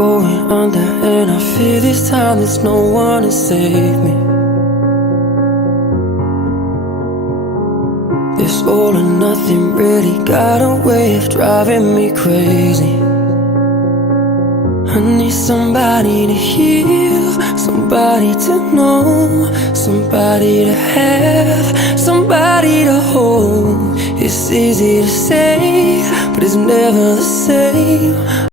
going under, and I fear this time there's no one to save me. This all or nothing really got a way of driving me crazy. I need somebody to heal, somebody to know, somebody to have, somebody to hold. It's easy to say, but it's never the same.